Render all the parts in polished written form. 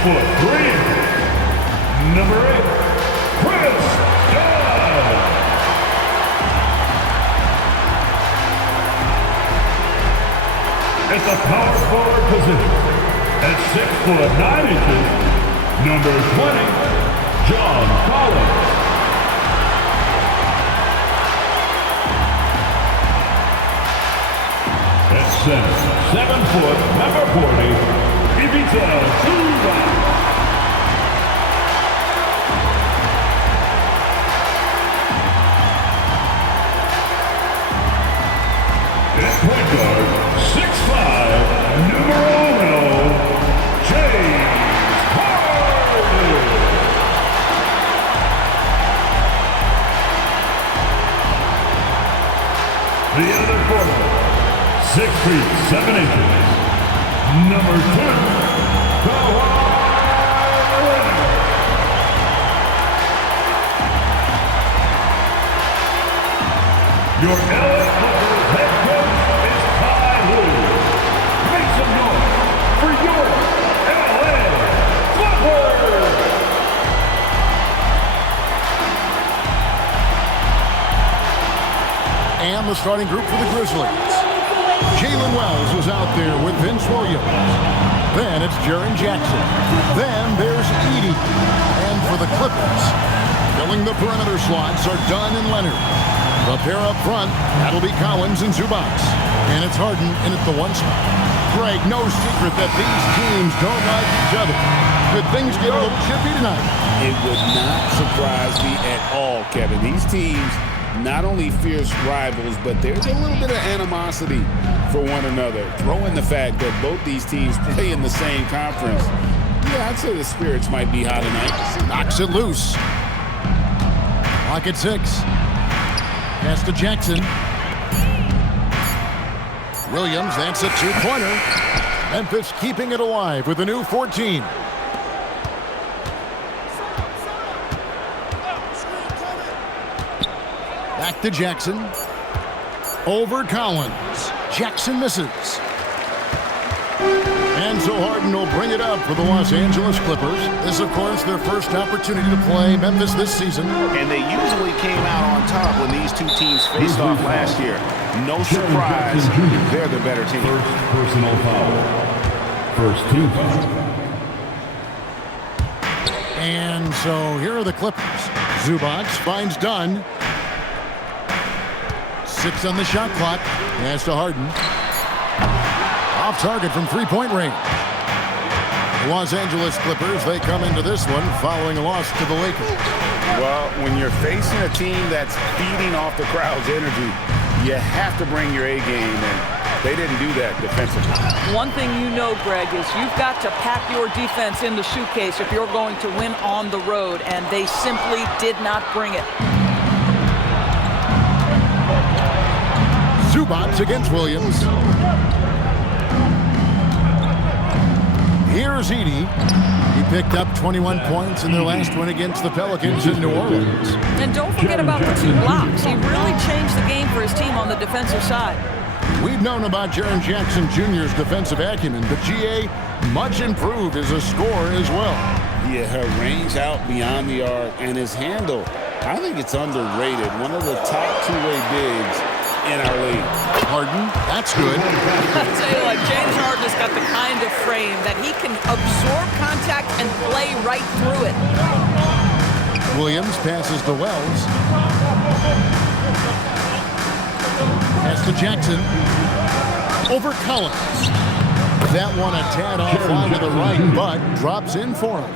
6'3", number 8, Chris Dunn. At the power forward position, at 6'9", number 20, John Collins. At center, 7 foot, number 40, Ivica Zubac. At point guard, 6'5", numero uno, James Harden. The other forward, 6 feet, 7 inches, number 2, Kawhi Leonard. Your LA Clippers head coach is Ty Lue. Make some noise for your LA Clippers! And the starting group for the Grizzlies. Jalen Wells was out there with Vince Williams. Then it's Jaren Jackson. Then there's Edey. And for the Clippers, filling the perimeter slots are Dunn and Leonard. The pair up front, that'll be Collins and Zubac. And it's Harden in at the 1 spot. Greg, no secret that these teams don't like each other. Could things get a little chippy tonight? It would not surprise me at all, Kevin. These teams not only fierce rivals, but there's a little bit of animosity for one another. Throw in the fact that both these teams play in the same conference. Yeah, I'd say the spirits might be high tonight. Knocks it loose. Clock at 6. Pass to Jackson. Williams, that's a 2-pointer. Memphis keeping it alive with a new 14. Back to Jackson. Over Collins. Jackson misses. And so Harden will bring it up for the Los Angeles Clippers. This, of course, their first opportunity to play Memphis this season. And they usually came out on top when these two teams faced off last year. No surprise, they're the better team. First personal foul. First team foul. And so here are the Clippers. Zubac finds Dunn. 6 on the shot clock. Pass to Harden. Off target from three-point range. The Los Angeles Clippers, they come into this one following a loss to the Lakers. Well, when you're facing a team that's feeding off the crowd's energy, you have to bring your A game, and they didn't do that defensively. One thing you know, Greg, is you've got to pack your defense in the suitcase if you're going to win on the road, and they simply did not bring it. Zubac against Williams. Here's Edey. He picked up 21 points in their last win against the Pelicans in New Orleans. And don't forget about the 2 blocks. He really changed the game for his team on the defensive side. We've known about Jaren Jackson Jr.'s defensive acumen, but GA much improved as a scorer as well. Yeah, her range out beyond the arc and his handle, I think it's underrated. One of the top two-way bigs in our league. Harden, that's good. I'll tell you what, James Harden has got the kind of frame that he can absorb contact and play right through it. Williams passes to Wells. Pass to Jackson. Over Collins. That one a tad offline to the right, but drops in for him.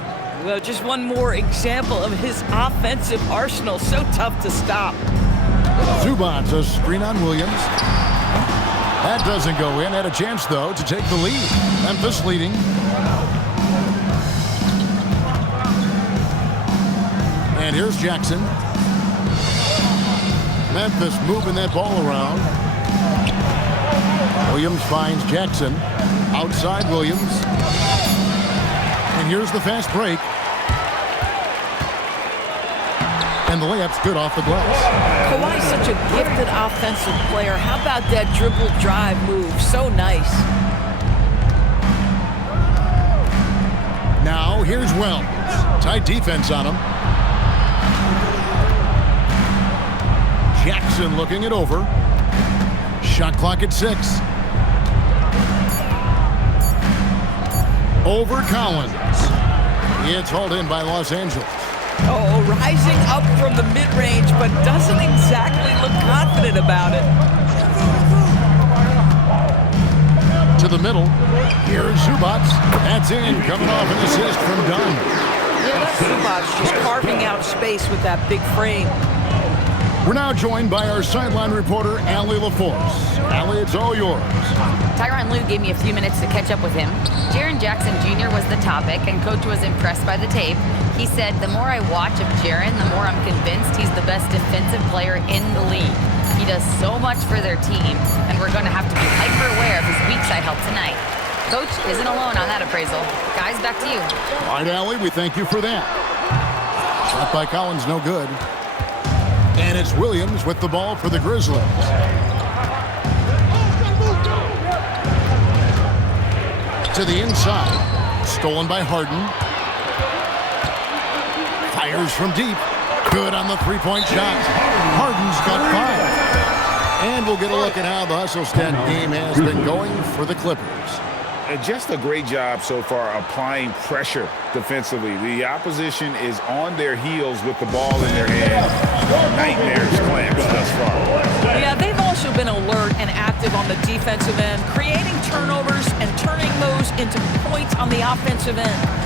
Well, just one more example of his offensive arsenal. So tough to stop. Zubac, a screen on Williams. That doesn't go in. Had a chance, though, to take the lead. Memphis leading. And here's Jackson. Memphis moving that ball around. Williams finds Jackson. Outside Williams. And here's the fast break. And the layup's good off the glass. Kawhi's such a gifted offensive player. How about that dribble drive move? So nice. Now here's Wells. Tight defense on him. Jackson looking it over. Shot clock at 6. Over Collins. It's hauled in by Los Angeles. Oh, rising up from the mid-range, but doesn't exactly look confident about it. To the middle. Here's Zubac. That's in. Coming off an assist from Dunn. Yeah, that's Zubac just carving out space with that big frame. We're now joined by our sideline reporter, Allie LaForce. Allie, it's all yours. Tyronn Lue gave me a few minutes to catch up with him. Jaren Jackson Jr. was the topic, and Coach was impressed by the tape. He said, the more I watch of Jaren, the more I'm convinced he's the best defensive player in the league. He does so much for their team, and we're going to have to be hyper aware of his weak side help tonight. Coach isn't alone on that appraisal. Guys, back to you. All right, Allie, we thank you for that. Shot by Collins, no good. And it's Williams with the ball for the Grizzlies. To the inside. Stolen by Harden. Fires from deep. Good on the three-point shot. Harden's got 5. And we'll get a look at how the hustle stat game has been going for the Clippers. Just a great job so far applying pressure defensively. The opposition is on their heels with the ball in their hand. Nightmares clamps thus far. Yeah, they've also been alert and active on the defensive end, creating turnovers and turning those into points on the offensive end.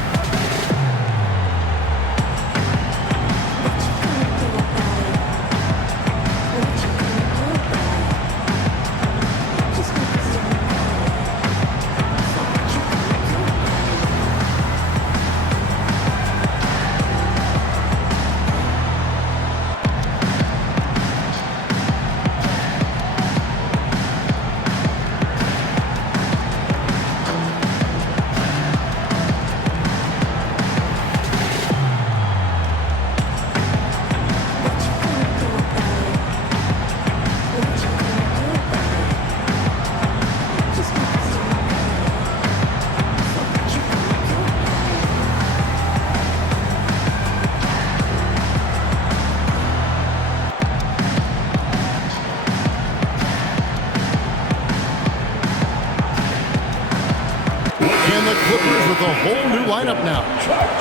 The Clippers with a whole new lineup now.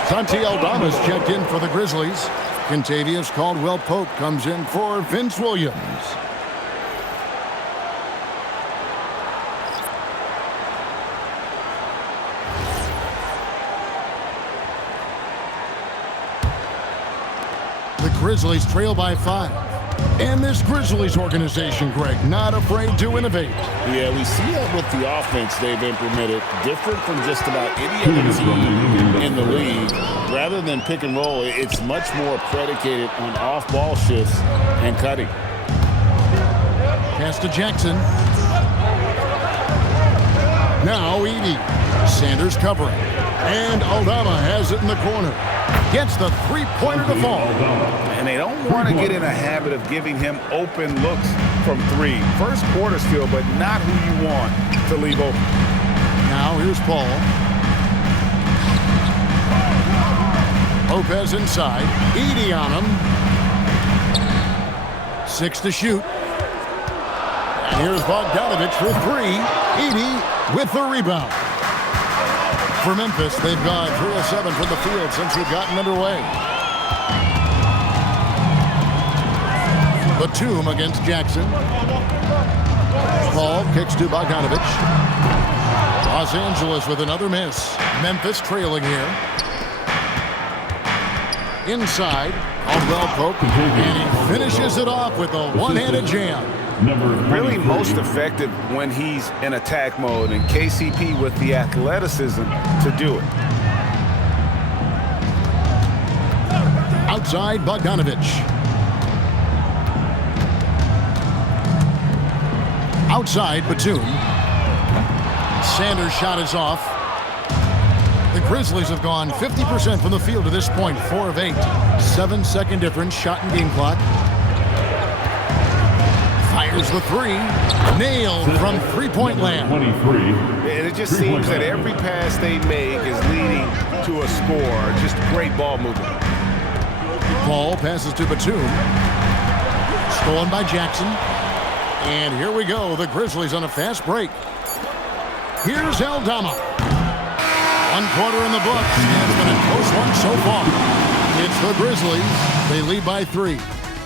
Santi Aldama's checked in for the Grizzlies. Kentavious Caldwell-Pope comes in for Vince Williams. The Grizzlies trail by 5. And this Grizzlies organization, Greg, not afraid to innovate. Yeah, we see that with the offense they've implemented, different from just about any other team in the league. Rather than pick and roll, it's much more predicated on off-ball shifts and cutting. Pass to Jackson. Now Edey. Sanders covering. And Aldama has it in the corner. Gets the three-pointer to fall. And they don't want to get in a habit of giving him open looks from 3. First quarter still, but not who you want to leave open. Now here's Paul. Lopez inside. Edey on him. 6 to shoot. And here's Bogdanovich for 3. Edey with the rebound. For Memphis, they've gone 3 of 7 from the field since we've gotten underway. Batum against Jackson. Paul kicks to Bogdanovich. Los Angeles with another miss. Memphis trailing here. Inside, Caldwell-Pope, and he finishes it off with a one-handed jam. Really most effective when he's in attack mode, and KCP with the athleticism to do it. Outside, Bogdanovich. Outside, Batum. Sanders' shot is off. The Grizzlies have gone 50% from the field to this point, 4 of 8. 7-second difference, shot and game clock. Here's the three. Nailed from three-point land. 23. And it just seems that every pass they make is leading to a score. Just great ball movement. Ball passes to Batum. Stolen by Jackson. And here we go. The Grizzlies on a fast break. Here's Aldama. 1 quarter in the books. And it's been a close one so far. It's the Grizzlies. They lead by 3.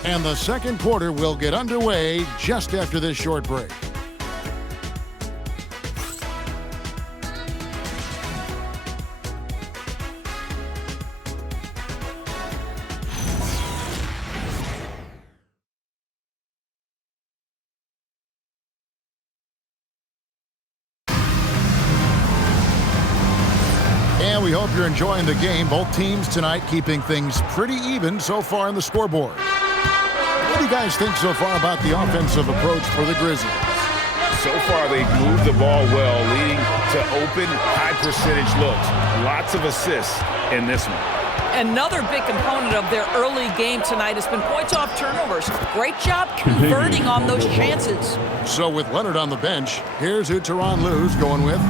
And the second quarter will get underway just after this short break. And we hope you're enjoying the game. Both teams tonight keeping things pretty even so far in the scoreboard. What do you guys think so far about the offensive approach for the Grizzlies? So far, they've moved the ball well, leading to open, high-percentage looks. Lots of assists in this one. Another big component of their early game tonight has been points off turnovers. Great job converting on those chances. So with Leonard on the bench, here's who Tyronn Lue's going with.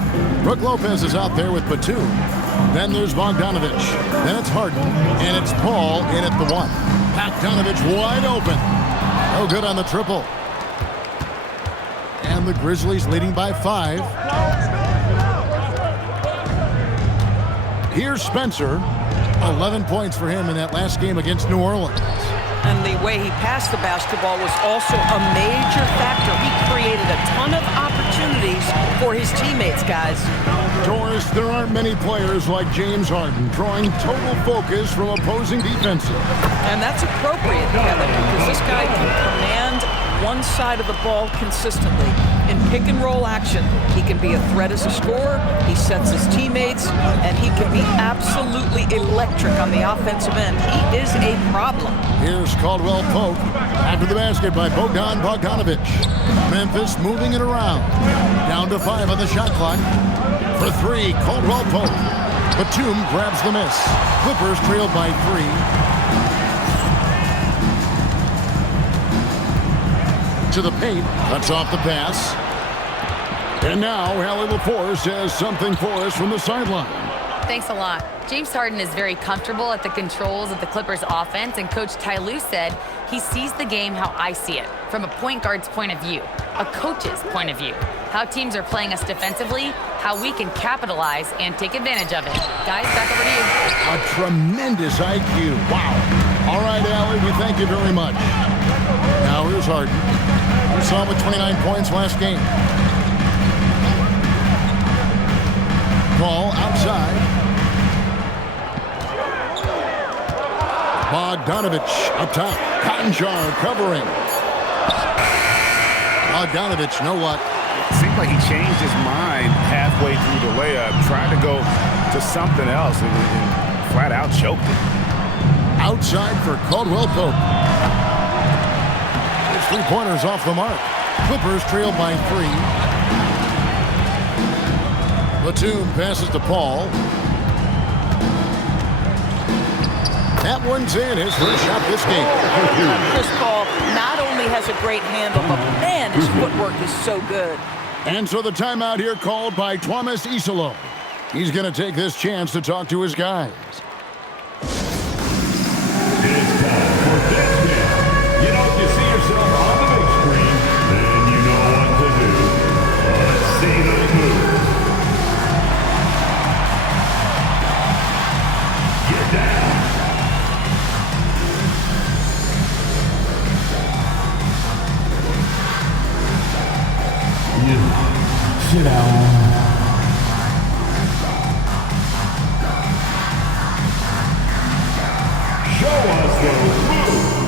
Brook Lopez is out there with Batum. Then there's Bogdanovich. Then it's Harden. And it's Paul in at the 1. Bogdanovich wide open. No good on the triple. And the Grizzlies leading by 5. Here's Spencer. 11 points for him in that last game against New Orleans. And the way he passed the basketball was also a major factor. He created a ton of opportunities for his teammates, guys. Doris, there aren't many players like James Harden drawing total focus from opposing defenses. And that's appropriate, Kevin, because this guy can command one side of the ball consistently. In pick-and-roll action, he can be a threat as a scorer, he sets his teammates, and he can be absolutely electric on the offensive end. He is a problem. Here's Caldwell Pope. After the basket by Bogdanovich. Memphis moving it around. Down to 5 on the shot clock. For 3, Caldwell Pope. Batum grabs the miss. Clippers trailed by 3. To the paint, cuts off the pass. And now Allie LaForce has something for us from the sideline. Thanks a lot. James Harden is very comfortable at the controls of the Clippers offense, and Coach Ty Lue said he sees the game how I see it, from a point guard's point of view, a coach's point of view, how teams are playing us defensively, how we can capitalize and take advantage of it. Guys, back over to you. A tremendous IQ. Wow. All right, Allie, we thank you very much. Now here's Harden. We saw him with 29 points last game. Ball outside. Bogdanovich up top. Conjar covering. Bogdanovich, know what? It seemed like he changed his mind halfway through the layup, tried to go to something else, and flat out choked it. Outside for Caldwell Pope. His 3-pointers off the mark. Clippers trailed by 3. Batum passes to Paul. That one's in. His first shot this game. Chris Paul not only has a great handle, but man, his footwork is so good. And so the timeout here called by Thomas Isolo. He's going to take this chance to talk to his guys. It's time for this game. You know, if you see yourself on the big screen, then you know what to do. Let's see those moves. Get down. Sit down. Show us those moves.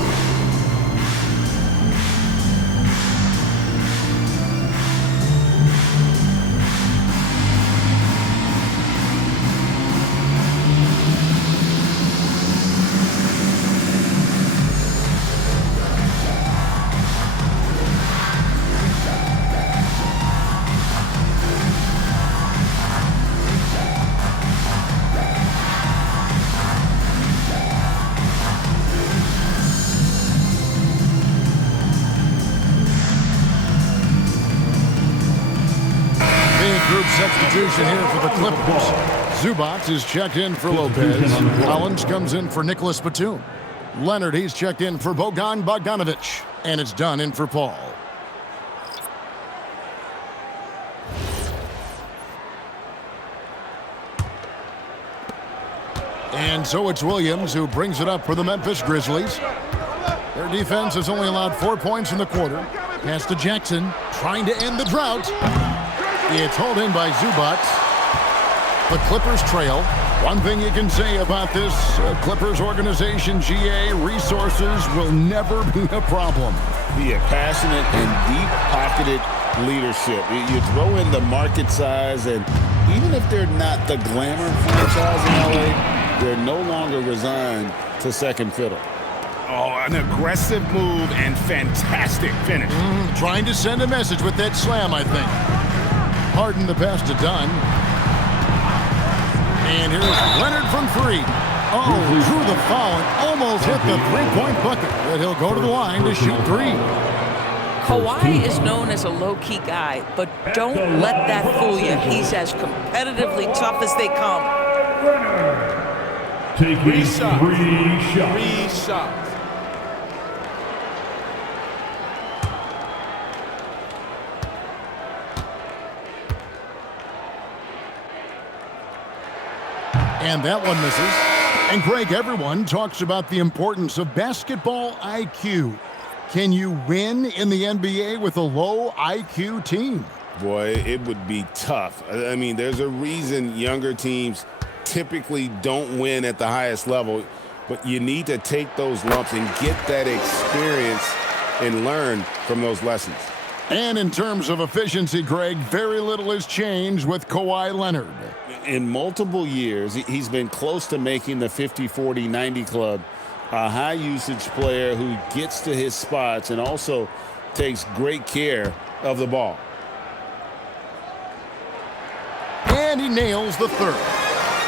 substitution here for the Clippers. Zubac is checked in for Lopez. Collins comes in for Nicholas Batum. Leonard, he's checked in for Bogan Bogdanovic. And it's done in for Paul. And so it's Williams who brings it up for the Memphis Grizzlies. Their defense has only allowed 4 points in the quarter. Pass to Jackson, trying to end the drought. It's hauled in by Zubac. The Clippers trail. One thing you can say about this Clippers organization, GA, resources will never be a problem. Yeah, passionate and deep-pocketed leadership. You throw in the market size, and even if they're not the glamour franchise in LA, they're no longer resigned to second fiddle. Oh, an aggressive move and fantastic finish. Trying to send a message with that slam, I think. Harden the pass to Dunn. And here's Leonard from three. Oh, drew the foul and almost hit the three-point bucket. But he'll go to the line to shoot three. Kawhi is known as a low-key guy, but don't let that fool you. He's as competitively tough as they come. Taking three shots. And that one misses. And Greg, everyone talks about the importance of basketball IQ. Can you win in the NBA with a low IQ team? Boy, it would be tough. I mean, there's a reason younger teams typically don't win at the highest level, but you need to take those lumps and get that experience and learn from those lessons. And in terms of efficiency, Greg, very little has changed with Kawhi Leonard. In multiple years, he's been close to making the 50-40-90 club, a high-usage player who gets to his spots and also takes great care of the ball. And he nails the third.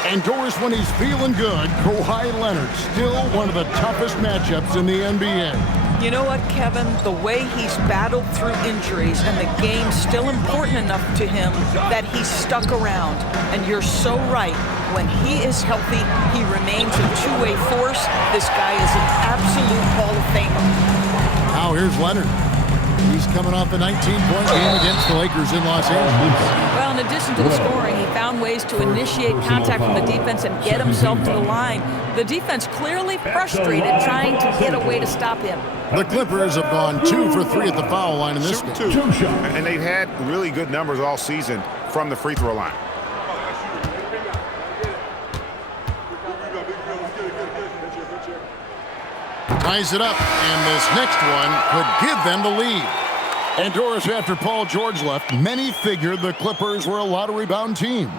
And Doris, when he's feeling good, Kawhi Leonard, still one of the toughest matchups in the NBA. You know what, Kevin? The way he's battled through injuries and the game's still important enough to him that he's stuck around. And you're so right. When he is healthy, he remains a two-way force. This guy is an absolute Hall of Famer. Now here's Leonard. He's coming off a 19-point game against the Lakers in Los Angeles. Well, in addition to the scoring, he found ways to initiate contact from the defense and get himself to the line. The defense clearly frustrated, trying to get a way to stop him. The Clippers have gone 2 for 3 at the foul line in this game. And they've had really good numbers all season from the free throw line. Ties it up, and this next one could give them the lead. And Doris, after Paul George left, many figured the Clippers were a lottery-bound team.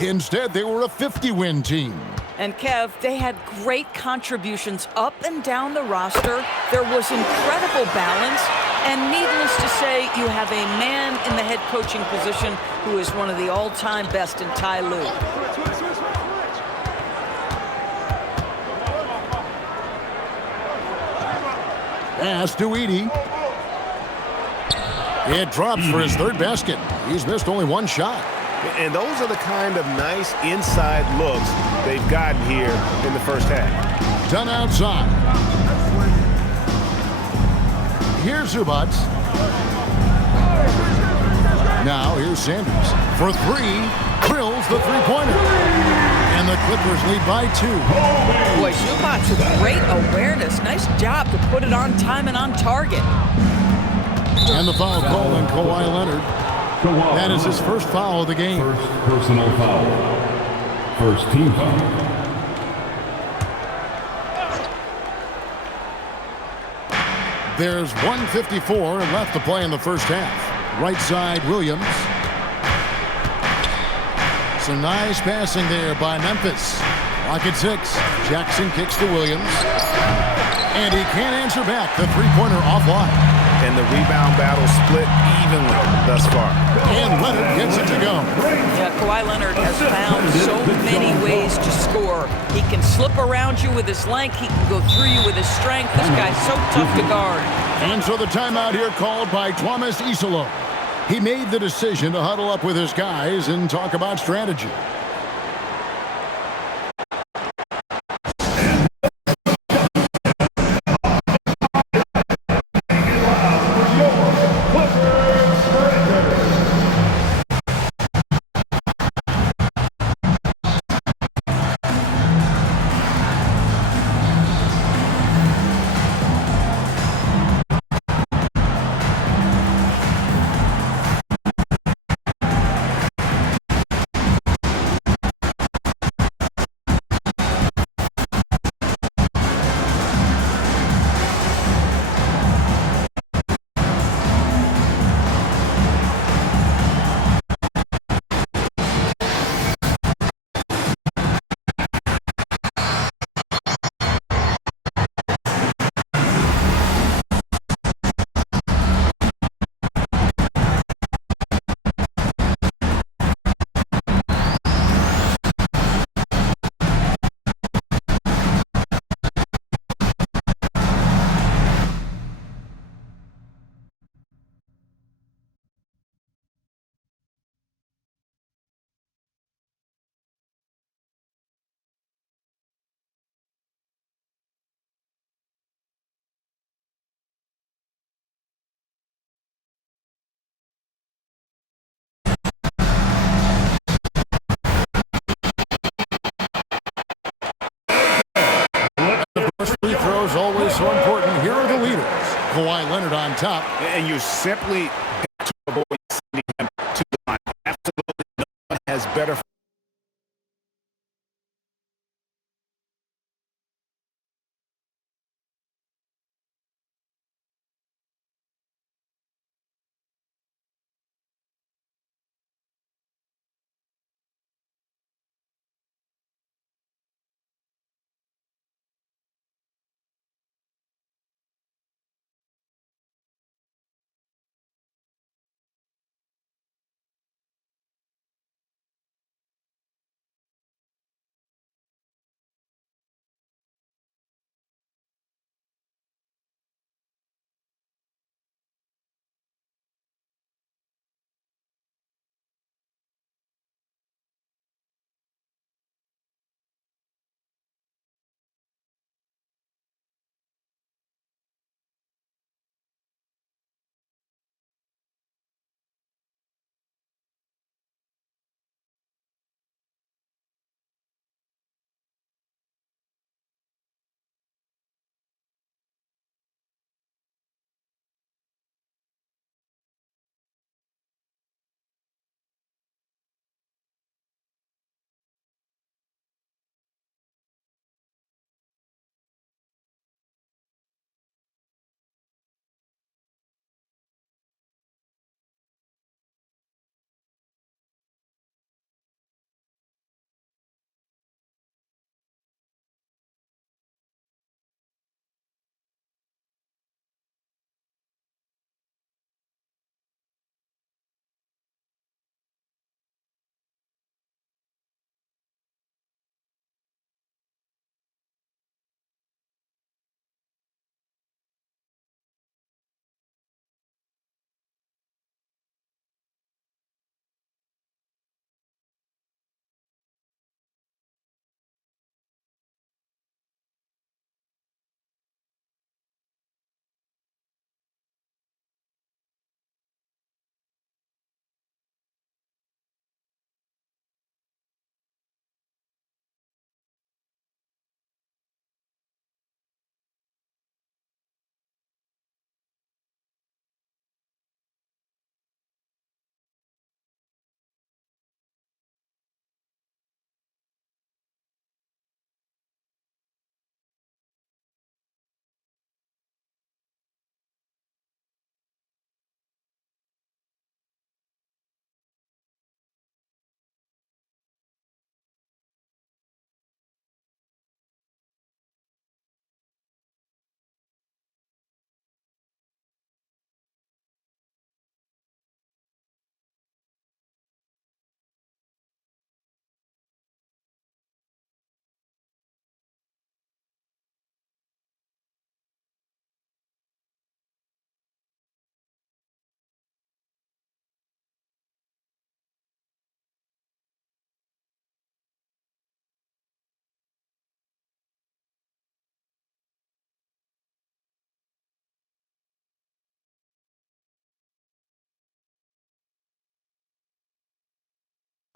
Instead, they were a 50-win team. And Kev, they had great contributions up and down the roster. There was incredible balance. And needless to say, you have a man in the head coaching position who is one of the all-time best in Ty Lue. Pass to Edey. It drops for his third basket. He's missed only one shot. And those are the kind of nice inside looks they've gotten here in the first half. Done outside. Here's Zubac. Now here's Sanders. For three, drills the three-pointer. And the Clippers lead by 2. Boy, Zubac with great awareness. Nice job to put it on time and on target. And the foul called on Kawhi Leonard. That is his first foul of the game. First personal foul. First team foul. There's 1:54 left to play in the first half. Right side, Williams. Some nice passing there by Memphis. Lock at 6. Jackson kicks to Williams. And he can't answer back. The three-pointer offline. And the rebound battle split evenly thus far. And Leonard gets it to go. Yeah, Kawhi Leonard has found so many ways to score. He can slip around you with his length. He can go through you with his strength. This guy's so tough to guard. And so the timeout here called by Thomas Isolo. He made the decision to huddle up with his guys and talk about strategy. Free throws always so important. Here are the leaders. Kawhi Leonard on top. And you simply have to avoid sending him to the line. Absolutely no one has better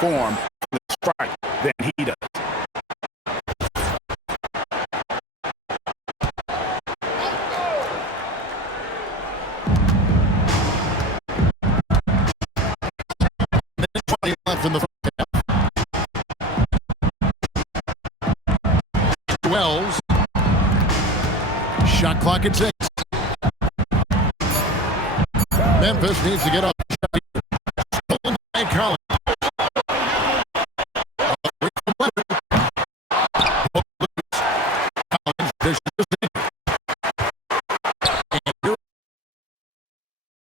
perform the strike than he does. Left in the first half. Wells. Shot clock at 6. Memphis needs to get up.